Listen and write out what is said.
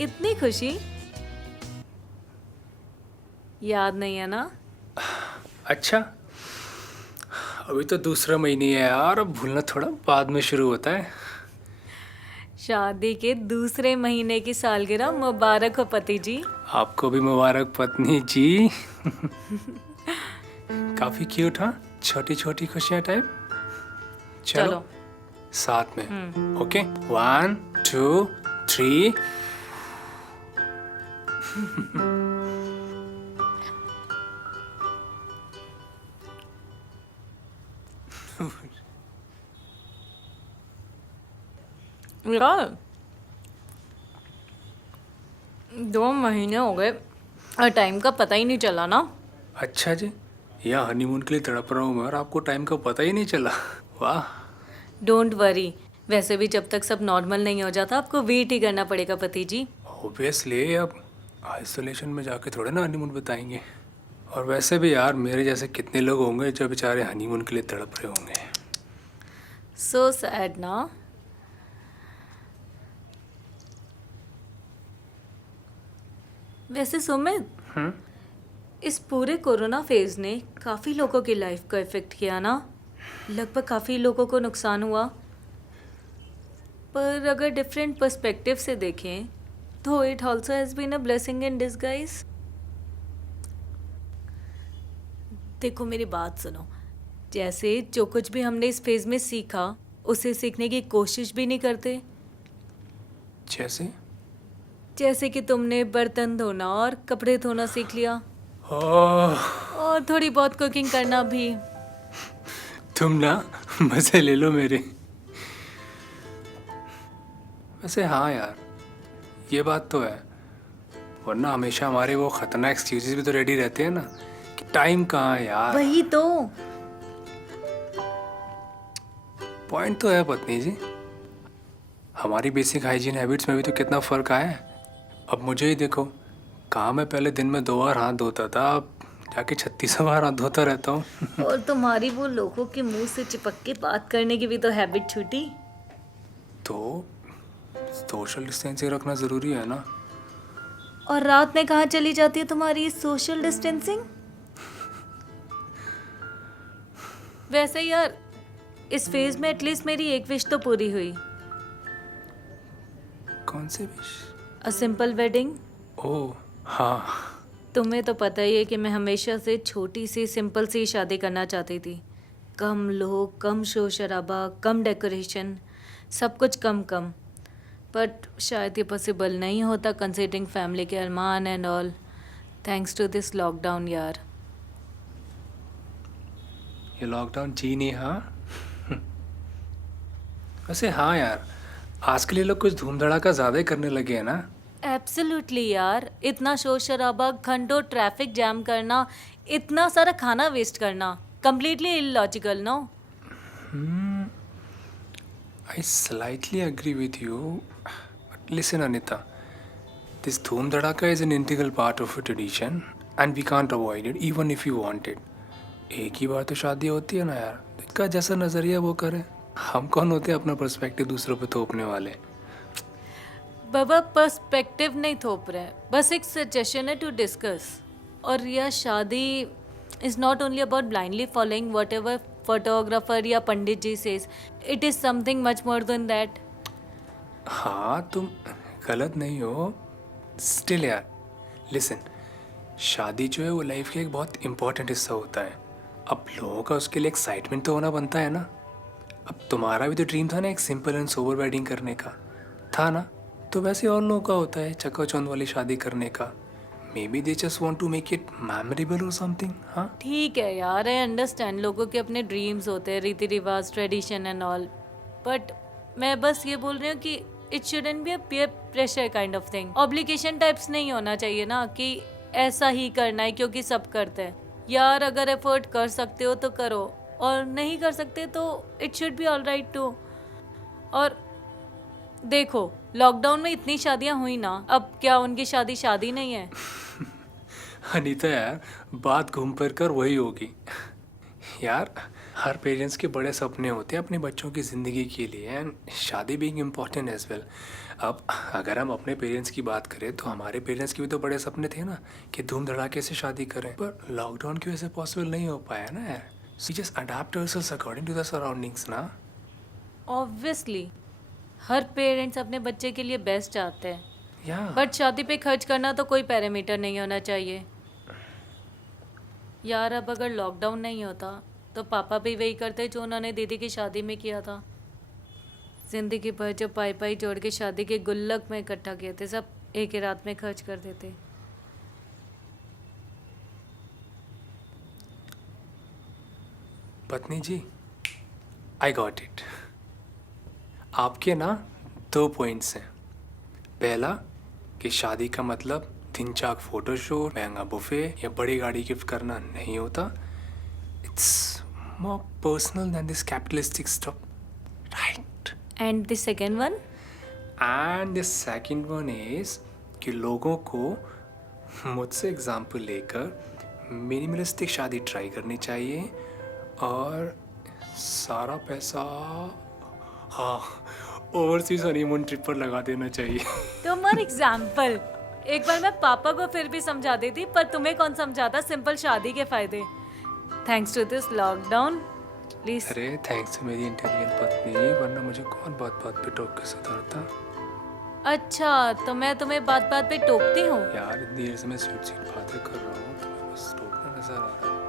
इतनी खुशी? याद नहीं है ना? अच्छा, अभी तो दूसरा महीने है यार, अब भूलना थोड़ा बाद में शुरू होता है। शादी के दूसरे महीने की सालगिरह मुबारक हो पति जी। आपको भी मुबारक पत्नी जी। काफी क्यूट, हाँ, छोटी छोटी खुशियाँ टाइप। चलो चलो। साथ में। ओके, 1 2 3। यार 2 महीने हो गए और टाइम का पता ही नहीं चला ना। अच्छा जी, यह हनीमून के लिए तड़प रहा हूँ मैं और आपको टाइम का पता ही नहीं चला। वाह। डोंट वरी, वैसे भी जब तक सब नॉर्मल नहीं हो जाता आपको वेट ही करना पड़ेगा पति जी। ऑब्वियसली, अब आइसोलेशन में जाके थोड़े ना हनीमून बताएंगे। और वैसे भी यार, मेरे जैसे कितने लोग होंगे जो बेचारे हनीमून के लिए तड़प रहे होंगे। सो सैड ना। वैसे सुमित, इस पूरे कोरोना फेज ने काफी लोगों की लाइफ को इफेक्ट किया ना। लगभग काफी लोगों को नुकसान हुआ। पर अगर डिफरेंट पर्सपेक्टिव से देखें तो it also has been a blessing in disguise. देखो मेरी बात सुनो, जैसे जो कुछ भी हमने इस फेज में सीखा उसे सीखने की कोशिश भी नहीं करते। जैसे जैसे कि तुमने बर्तन धोना और कपड़े धोना सीख लिया ओह, और थोड़ी बहुत कुकिंग करना भी। तुम ना मजे ले लो मेरे। वैसे हाँ यार, ये बात तो है, वरना हमेशा हमारे वो खतरनाक एक्सक्यूजेस भी तो रेडी रहते हैं ना कि टाइम कहाँ है यार। वही तो। पॉइंट तो है पत्नी जी, हमारी बेसिक हाइजीन हैबिट्स में भी तो कितना फर्क आया है। अब मुझे ही देखो, कहाँ मैं पहले दिन में 2 बार हाथ धोता था, अब जाके 36 बार हाथ धोता रहता हूँ। और तुम्हारी वो लोगों के मुंह से चिपक के बात करने की भी तो हैबिट छूटी। तो सोशल डिस्टेंसिंग रखना ज़रूरी है ना। और रात में कहाँ चली जाती है तुम्हारी सोशल डिस्टेंसिंग? वैसे यार, इस फेज में एटलीस्ट मेरी एक विश तो पूरी हुई। कौन से wish? A simple wedding. Oh हाँ। तुम्हें तो पता ही है कि मैं हमेशा से छोटी सी सिंपल सी शादी करना चाहती थी। कम लोग, कम शोर शराबा, कम डेकोरेशन, सब कुछ कम कम। बट शायद ये पॉसिबल नहीं होता कंसिडरिंग फैमिली के अरमान and all. Thanks to this lockdown यार। ये लॉकडाउन जी नहीं, हाँ। वैसे हाँ यार, आजकल ये लोग कुछ धूम धड़ाका ज़्यादा ही करने लगे हैं ना। एब्सोल्युटली यार, इतना शोर शराबा, घंटों ट्रैफिक जैम करना, इतना सारा खाना वेस्ट करना, completely illogical no. I slightly agree with you. But listen, Anita, this Dhoom Dhadaka is an integral part of a tradition and we can't avoid it even if you want it. एक ही बार तो शादी होती है ना यार, इसका जैसा नज़रिया वो करे। हम कौन होते हैं अपना पर्सपेक्टिव दूसरों पे थोपने वाले। बाबा पर्सपेक्टिव नहीं थोप रहे, बस एक सजेशन है टू डिस्कस। और यह शादी is not only about blindly following whatever photographer या pandit ji says, it is something much more than that. हाँ, तुम गलत नहीं हो। स्टिल यार, लिसन, शादी जो है वो लाइफ का एक बहुत इम्पोर्टेंट हिस्सा होता है। अब लोगों का उसके लिए एक्साइटमेंट तो होना बनता है ना। अब तुम्हारा भी तो ड्रीम था ना एक सिंपल एंड सोबर वेडिंग करने का, था ना। तो वैसे और लोगों का होता है चकाचौंध वाली शादी करने का। Maybe they just want to make it memorable और समथिंग। हाँ ठीक है यार, आई अंडरस्टैंड, लोगों के अपने ड्रीम्स होते हैं, रीति रिवाज, ट्रेडिशन एंड ऑल। बट मैं बस ये बोल रही हूँ कि it shouldn't be a peer pressure kind of thing. Obligation types नहीं होना चाहिए ना कि ऐसा ही करना है क्योंकि सब करते हैं। यार अगर एफर्ट कर सकते हो तो करो, और नहीं कर सकते तो it should be all right too. और देखो, लॉकडाउन में इतनी शादियां हुई ना, अब क्या उनकी शादी शादी नहीं है? अनीता यार, बात घूम फिर कर वही होगी। यार, हर पेरेंट्स के बड़े सपने होते हैं अपने बच्चों की ज़िंदगी के लिए एंड शादी बीइंग इम्पोर्टेंट एज वेल। अब अगर हम अपने पेरेंट्स की बात करें तो हमारे पेरेंट्स के भी तो बड़े सपने थे ना कि धूम धड़ाके से शादी करें, पर लॉकडाउन की वजह से पॉसिबल नहीं हो पाया ना यार. So just adapt yourselves according to the surroundings ना. ऑब्वियसली हर पेरेंट्स अपने बच्चे के लिए बेस्ट चाहते हैं, या बट शादी पे खर्च करना तो कोई पैरामीटर नहीं होना चाहिए यार. अब अगर लॉकडाउन नहीं होता तो पापा भी वही करते जो उन्होंने दीदी की शादी में किया था. जिंदगी भर जो पाई पाई जोड़ के शादी के गुल्लक में इकट्ठा किए थे, सब एक ही रात में खर्च कर देते. पत्नी जी, आई गॉट इट. आपके ना 2 पॉइंट्स हैं. पहला कि शादी का मतलब दिन चाक फोटोशूट, महंगा बुफे या बड़ी गाड़ी गिफ्ट करना नहीं होता. It's more personal than this capitalistic stuff, right? And the second one? And the second one is कि लोगों को मुझसे एग्जाम्पल लेकर मिनिमलिस्टिक शादी ट्राई करनी चाहिए और सारा पैसा, हाँ, ओवरसीज हनीमून ट्रिप पर लगा देना चाहिए. तुम एग्जाम्पल. एक बार मैं पापा को फिर भी समझा देती, पर तुम्हें कौन समझाता सिंपल शादी के फायदे. Thanks to this lockdown please. अरे थैंक्स टू मेरी इंटेलिजेंट पत्नी, वरना मुझे कौन बात बात पे टोक के सुधारता. अच्छा, तो मैं तुम्हें बात बात पे टोकती हूँ? यार इतनी देर से मैं स्वीट स्वीट बातें कर रहा हूँ, तुम्हें बस टोकना नजर आ रहा है.